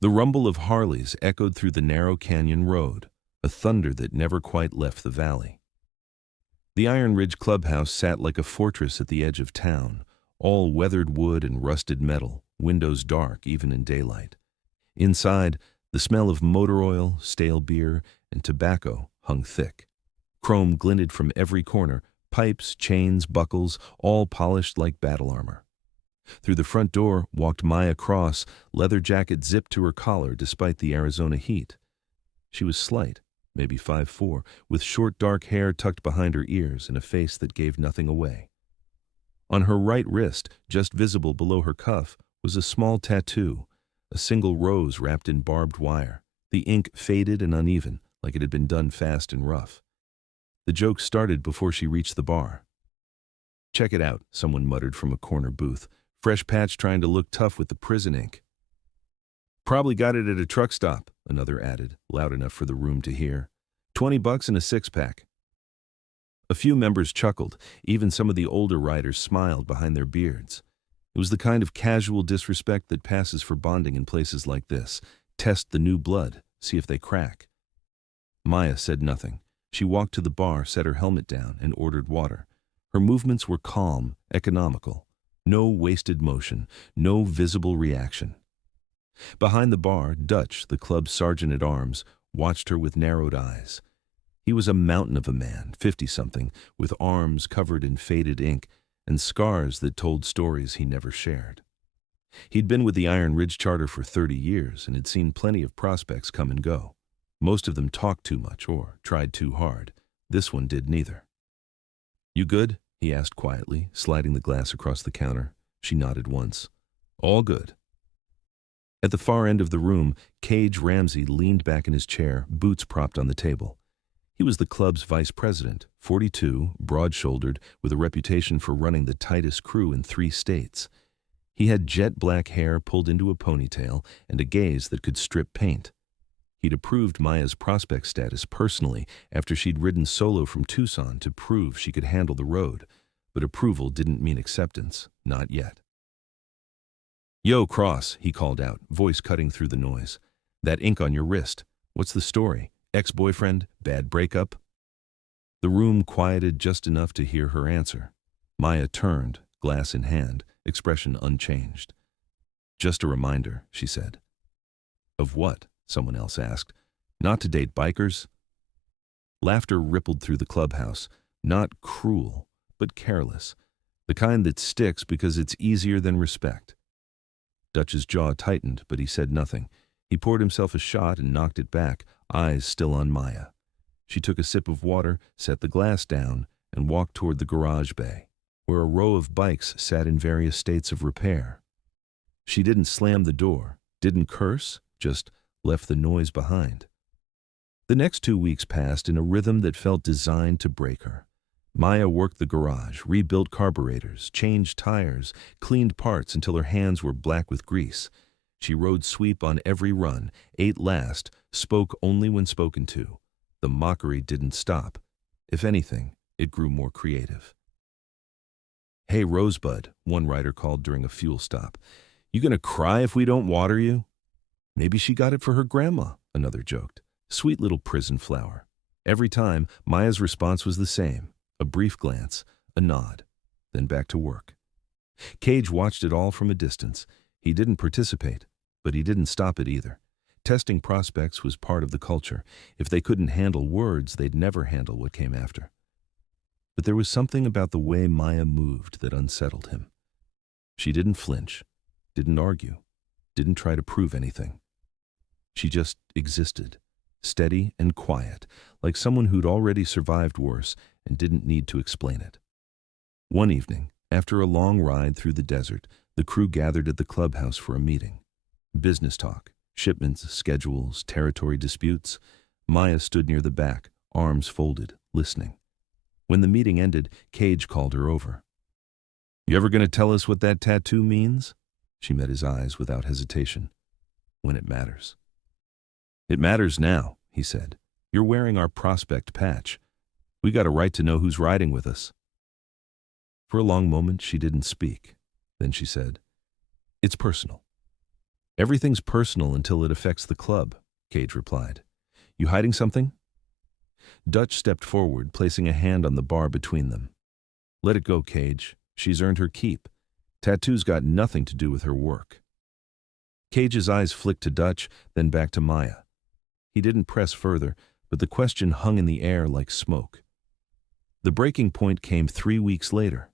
The rumble of Harleys echoed through the narrow canyon road, a thunder that never quite left the valley. The Iron Ridge Clubhouse sat like a fortress at the edge of town, all weathered wood and rusted metal, windows dark even in daylight. Inside, the smell of motor oil, stale beer, and tobacco hung thick. Chrome glinted from every corner, pipes, chains, buckles, all polished like battle armor. Through the front door walked Maya Cross, leather jacket zipped to her collar despite the Arizona heat. She was slight, maybe 5'4", with short dark hair tucked behind her ears and a face that gave nothing away. On her right wrist, just visible below her cuff, was a small tattoo, a single rose wrapped in barbed wire, the ink faded and uneven, like it had been done fast and rough. The joke started before she reached the bar. "Check it out," someone muttered from a corner booth. "Fresh patch trying to look tough with the prison ink." "Probably got it at a truck stop," another added, loud enough for the room to hear. $20 and a six-pack. A few members chuckled. Even some of the older riders smiled behind their beards. It was the kind of casual disrespect that passes for bonding in places like this. Test the new blood, see if they crack. Maya said nothing. She walked to the bar, set her helmet down, and ordered water. Her movements were calm, economical. No wasted motion, no visible reaction. Behind the bar, Dutch, the club's sergeant-at-arms, watched her with narrowed eyes. He was a mountain of a man, 50-something, with arms covered in faded ink and scars that told stories he never shared. He'd been with the Iron Ridge Charter for 30 years and had seen plenty of prospects come and go. Most of them talked too much or tried too hard. This one did neither. "You good?" he asked quietly, sliding the glass across the counter. She nodded once. "All good." At the far end of the room, Cage Ramsey leaned back in his chair, boots propped on the table. He was the club's vice president, 42, broad-shouldered, with a reputation for running the tightest crew in 3 states. He had jet black hair pulled into a ponytail and a gaze that could strip paint. He'd approved Maya's prospect status personally after she'd ridden solo from Tucson to prove she could handle the road, but approval didn't mean acceptance, not yet. "Yo, Cross," he called out, voice cutting through the noise. "That ink on your wrist. What's the story? Ex-boyfriend? Bad breakup?" The room quieted just enough to hear her answer. Maya turned, glass in hand, expression unchanged. "Just a reminder," she said. "Of what?" someone else asked. "Not to date bikers?" Laughter rippled through the clubhouse, not cruel, but careless, the kind that sticks because it's easier than respect. Dutch's jaw tightened, but he said nothing. He poured himself a shot and knocked it back, eyes still on Maya. She took a sip of water, set the glass down, and walked toward the garage bay, where a row of bikes sat in various states of repair. She didn't slam the door, didn't curse, just left the noise behind. The next 2 weeks passed in a rhythm that felt designed to break her. Maya worked the garage, rebuilt carburetors, changed tires, cleaned parts until her hands were black with grease. She rode sweep on every run, ate last, spoke only when spoken to. The mockery didn't stop. If anything, it grew more creative. "Hey, Rosebud," one rider called during a fuel stop. "You gonna cry if we don't water you?" "Maybe she got it for her grandma," another joked. Sweet little prison flower. Every time, Maya's response was the same. A brief glance, a nod, then back to work. Cage watched it all from a distance. He didn't participate, but he didn't stop it either. Testing prospects was part of the culture. If they couldn't handle words, they'd never handle what came after. But there was something about the way Maya moved that unsettled him. She didn't flinch, didn't argue, didn't try to prove anything. She just existed, steady and quiet, like someone who'd already survived worse and didn't need to explain it. One evening, after a long ride through the desert, the crew gathered at the clubhouse for a meeting. Business talk, shipments, schedules, territory disputes. Maya stood near the back, arms folded, listening. When the meeting ended, Cage called her over. "You ever gonna tell us what that tattoo means?" She met his eyes without hesitation. "When it matters." "It matters now," he said. "You're wearing our prospect patch. We got a right to know who's riding with us." For a long moment, she didn't speak. Then she said, "It's personal." Everything's personal until it affects the club, Cage replied. You hiding something? Dutch stepped forward, placing a hand on the bar between them. Let it go, Cage. She's earned her keep. Tattoo's got nothing to do with her work. Cage's eyes flicked to Dutch, then back to Maya. He didn't press further, but the question hung in the air like smoke. The breaking point came 3 weeks later.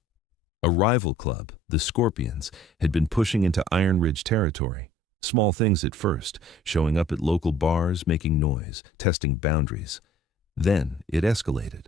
A rival club, the Scorpions, had been pushing into Iron Ridge territory. Small things at first, showing up at local bars, making noise, testing boundaries. Then it escalated.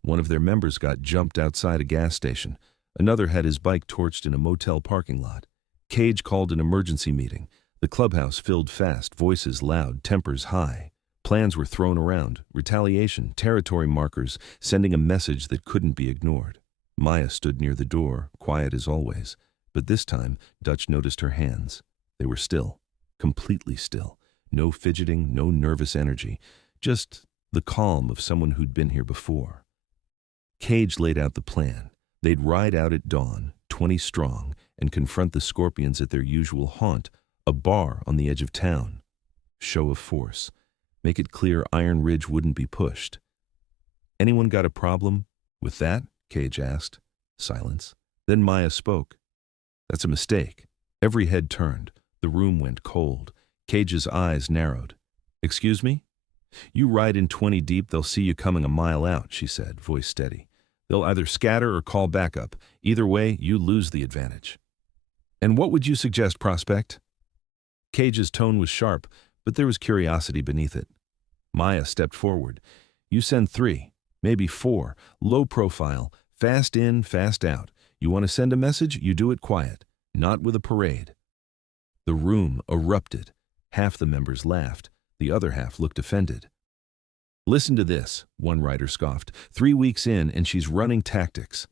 One of their members got jumped outside a gas station. Another had his bike torched in a motel parking lot. Cage called an emergency meeting. The clubhouse filled fast, voices loud, tempers high. Plans were thrown around, retaliation, territory markers, sending a message that couldn't be ignored. Maya stood near the door, quiet as always. But this time, Dutch noticed her hands. They were still, completely still. No fidgeting, no nervous energy, just the calm of someone who'd been here before. Cage laid out the plan. They'd ride out at dawn, 20 strong, and confront the Scorpions at their usual haunt, a bar on the edge of town. Show of force. Make it clear Iron Ridge wouldn't be pushed. Anyone got a problem with that? Cage asked. Silence. Then Maya spoke. That's a mistake. Every head turned. The room went cold. Cage's eyes narrowed. Excuse me? You ride in 20 deep, they'll see you coming a mile out, she said, voice steady. They'll either scatter or call backup. Either way, you lose the advantage. And what would you suggest, Prospect? Cage's tone was sharp, but there was curiosity beneath it. Maya stepped forward. You send 3, maybe 4, low profile, fast in, fast out. You want to send a message, you do it quiet, not with a parade. The room erupted. Half the members laughed. The other half looked offended. Listen to this, one writer scoffed. 3 weeks in and she's running tactics.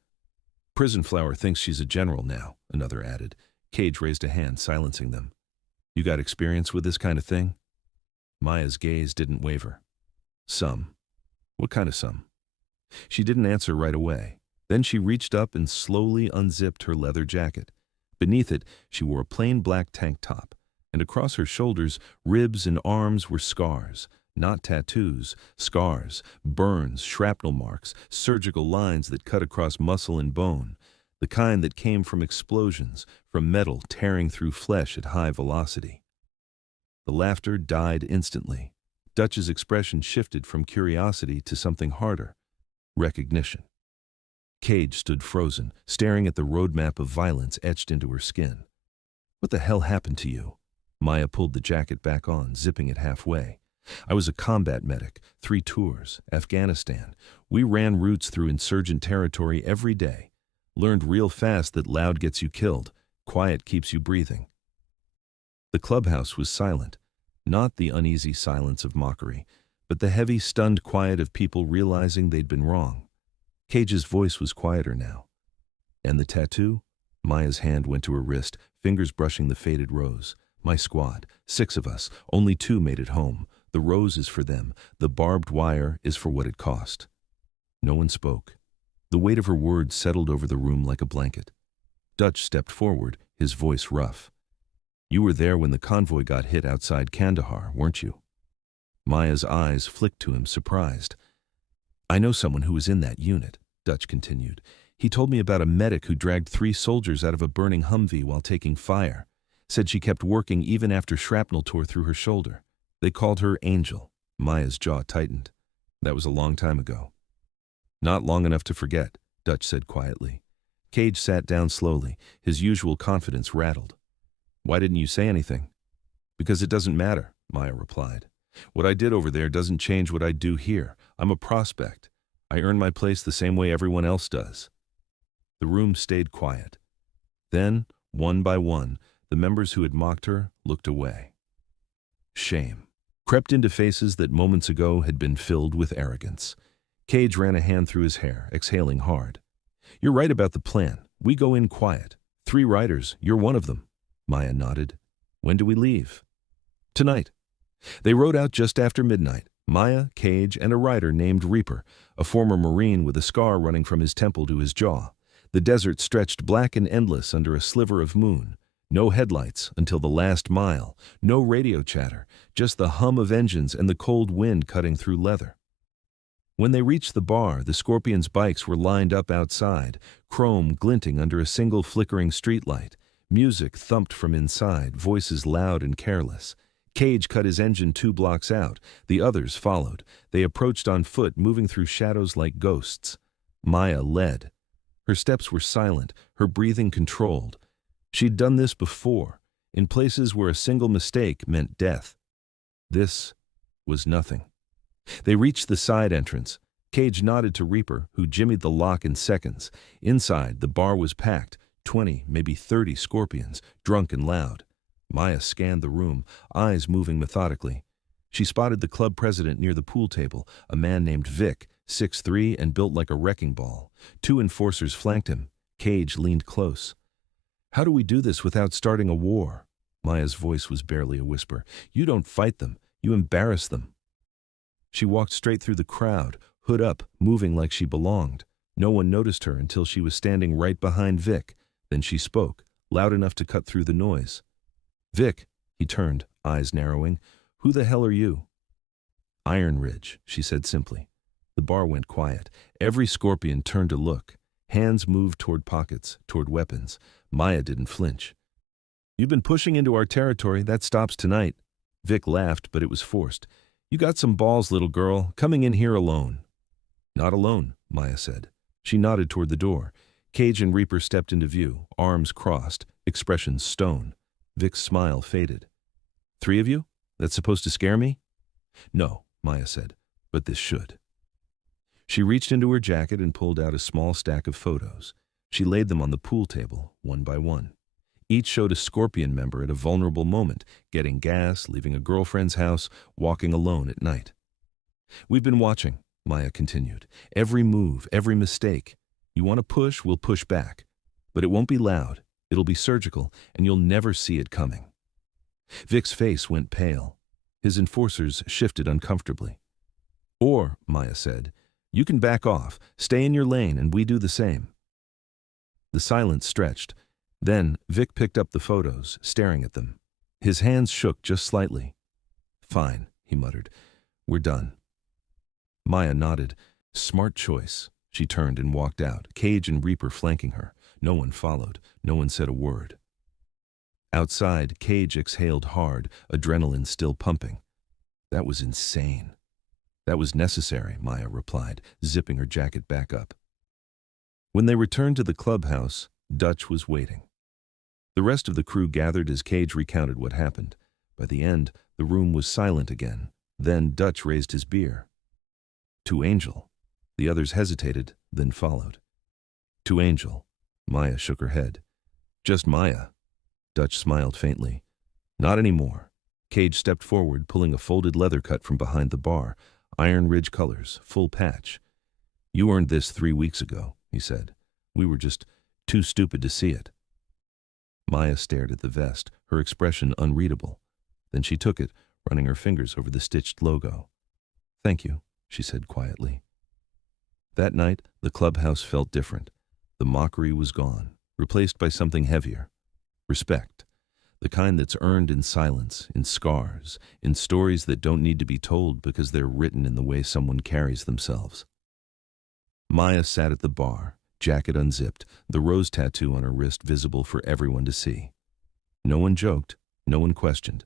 Prison Flower thinks she's a general now, another added. Cage raised a hand, silencing them. You got experience with this kind of thing? Maya's gaze didn't waver. Some. What kind of some? She didn't answer right away. Then she reached up and slowly unzipped her leather jacket. Beneath it, she wore a plain black tank top, and across her shoulders, ribs and arms were scars. Not tattoos, scars, burns, shrapnel marks, surgical lines that cut across muscle and bone, the kind that came from explosions, from metal tearing through flesh at high velocity. The laughter died instantly. Dutch's expression shifted from curiosity to something harder, recognition. Cage stood frozen, staring at the roadmap of violence etched into her skin. What the hell happened to you? Maya pulled the jacket back on, zipping it halfway. I was a combat medic, 3 tours, Afghanistan. We ran routes through insurgent territory every day. Learned real fast that loud gets you killed, quiet keeps you breathing. The clubhouse was silent, not the uneasy silence of mockery, but the heavy, stunned quiet of people realizing they'd been wrong. Cage's voice was quieter now. And the tattoo? Maya's hand went to her wrist, fingers brushing the faded rose. My squad, 6 of us, only 2 made it home. The rose is for them. The barbed wire is for what it cost. No one spoke. The weight of her words settled over the room like a blanket. Dutch stepped forward, his voice rough. You were there when the convoy got hit outside Kandahar, weren't you? Maya's eyes flicked to him, surprised. I know someone who was in that unit, Dutch continued. He told me about a medic who dragged 3 soldiers out of a burning Humvee while taking fire. Said she kept working even after shrapnel tore through her shoulder. They called her Angel. Maya's jaw tightened. That was a long time ago. Not long enough to forget, Dutch said quietly. Cage sat down slowly, his usual confidence rattled. Why didn't you say anything? Because it doesn't matter, Maya replied. What I did over there doesn't change what I do here. I'm a prospect. I earn my place the same way everyone else does. The room stayed quiet. Then, one by one, the members who had mocked her looked away. Shame crept into faces that moments ago had been filled with arrogance. Cage ran a hand through his hair, exhaling hard. You're right about the plan. We go in quiet. 3 riders, you're one of them. Maya nodded. When do we leave? Tonight. They rode out just after midnight. Maya, Cage, and a rider named Reaper, a former Marine with a scar running from his temple to his jaw. The desert stretched black and endless under a sliver of moon. No headlights until the last mile, no radio chatter, just the hum of engines and the cold wind cutting through leather. When they reached the bar, the Scorpions' bikes were lined up outside, chrome glinting under a single flickering streetlight. Music thumped from inside, voices loud and careless. Cage cut his engine 2 blocks out. The others followed. They approached on foot, moving through shadows like ghosts. Maya led. Her steps were silent, her breathing controlled. She'd done this before, in places where a single mistake meant death. This was nothing. They reached the side entrance. Cage nodded to Reaper, who jimmied the lock in seconds. Inside, the bar was packed, 20, maybe 30 Scorpions, drunk and loud. Maya scanned the room, eyes moving methodically. She spotted the club president near the pool table, a man named Vic, 6'3" and built like a wrecking ball. 2 enforcers flanked him. Cage leaned close. "How do we do this without starting a war?" Maya's voice was barely a whisper. "You don't fight them. You embarrass them." She walked straight through the crowd, hood up, moving like she belonged. No one noticed her until she was standing right behind Vic. Then she spoke, loud enough to cut through the noise. "Vic," he turned, eyes narrowing. "Who the hell are you?" "Iron Ridge," she said simply. The bar went quiet. Every Scorpion turned to look. Hands moved toward pockets, toward weapons. Maya didn't flinch. "You've been pushing into our territory. That stops tonight." Vic laughed, but it was forced. "You got some balls, little girl, coming in here alone." "Not alone," Maya said. She nodded toward the door. Cage and Reaper stepped into view, arms crossed, expressions stone. Vic's smile faded. "3 of you? That's supposed to scare me?" "No," Maya said, "but this should." She reached into her jacket and pulled out a small stack of photos. She laid them on the pool table, one by one. Each showed a Scorpion member at a vulnerable moment, getting gas, leaving a girlfriend's house, walking alone at night. "We've been watching," Maya continued. "Every move, every mistake. You want to push, we'll push back. But it won't be loud. It'll be surgical, and you'll never see it coming." Vic's face went pale. His enforcers shifted uncomfortably. "Or," Maya said, "you can back off, stay in your lane, and we do the same." The silence stretched. Then Vic picked up the photos, staring at them. His hands shook just slightly. "Fine," he muttered. "We're done." Maya nodded. "Smart choice." She turned and walked out, Cage and Reaper flanking her. No one followed. No one said a word. Outside, Cage exhaled hard, adrenaline still pumping. "That was insane." "That was necessary," Maya replied, zipping her jacket back up. When they returned to the clubhouse, Dutch was waiting. The rest of the crew gathered as Cage recounted what happened. By the end, the room was silent again. Then Dutch raised his beer. "To Angel." The others hesitated, then followed. "To Angel." Maya shook her head. "Just Maya." Dutch smiled faintly. "Not anymore." Cage stepped forward, pulling a folded leather cut from behind the bar. Iron Ridge colors, full patch. "You earned this 3 weeks ago," he said. "We were just too stupid to see it." Maya stared at the vest, her expression unreadable. Then she took it, running her fingers over the stitched logo. "Thank you," she said quietly. That night, the clubhouse felt different. The mockery was gone, replaced by something heavier. Respect. The kind that's earned in silence, in scars, in stories that don't need to be told because they're written in the way someone carries themselves. Maya sat at the bar, jacket unzipped, the rose tattoo on her wrist visible for everyone to see. No one joked, no one questioned.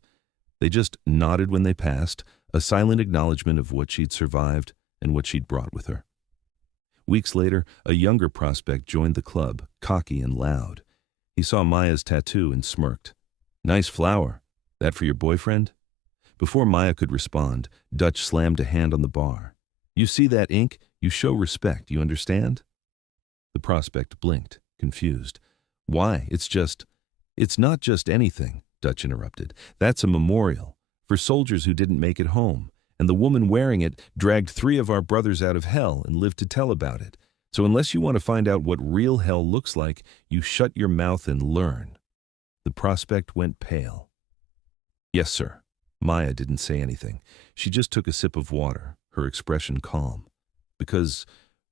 They just nodded when they passed, a silent acknowledgement of what she'd survived and what she'd brought with her. Weeks later, a younger prospect joined the club, cocky and loud. He saw Maya's tattoo and smirked. "Nice flower. That for your boyfriend?" Before Maya could respond, Dutch slammed a hand on the bar. "You see that ink? You show respect, you understand?" The prospect blinked, confused. "Why? It's not just anything," Dutch interrupted. "That's a memorial for soldiers who didn't make it home. And the woman wearing it dragged 3 of our brothers out of hell and lived to tell about it. So unless you want to find out what real hell looks like, you shut your mouth and learn." The prospect went pale. "Yes, sir." Maya didn't say anything. She just took a sip of water, her expression calm. Because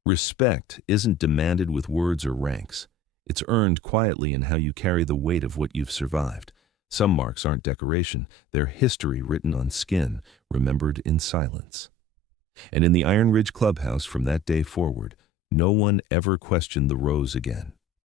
respect isn't demanded with words or ranks. It's earned quietly in how you carry the weight of what you've survived. Some marks aren't decoration, they're history written on skin, remembered in silence. And in the Iron Ridge Clubhouse from that day forward, no one ever questioned the rose again.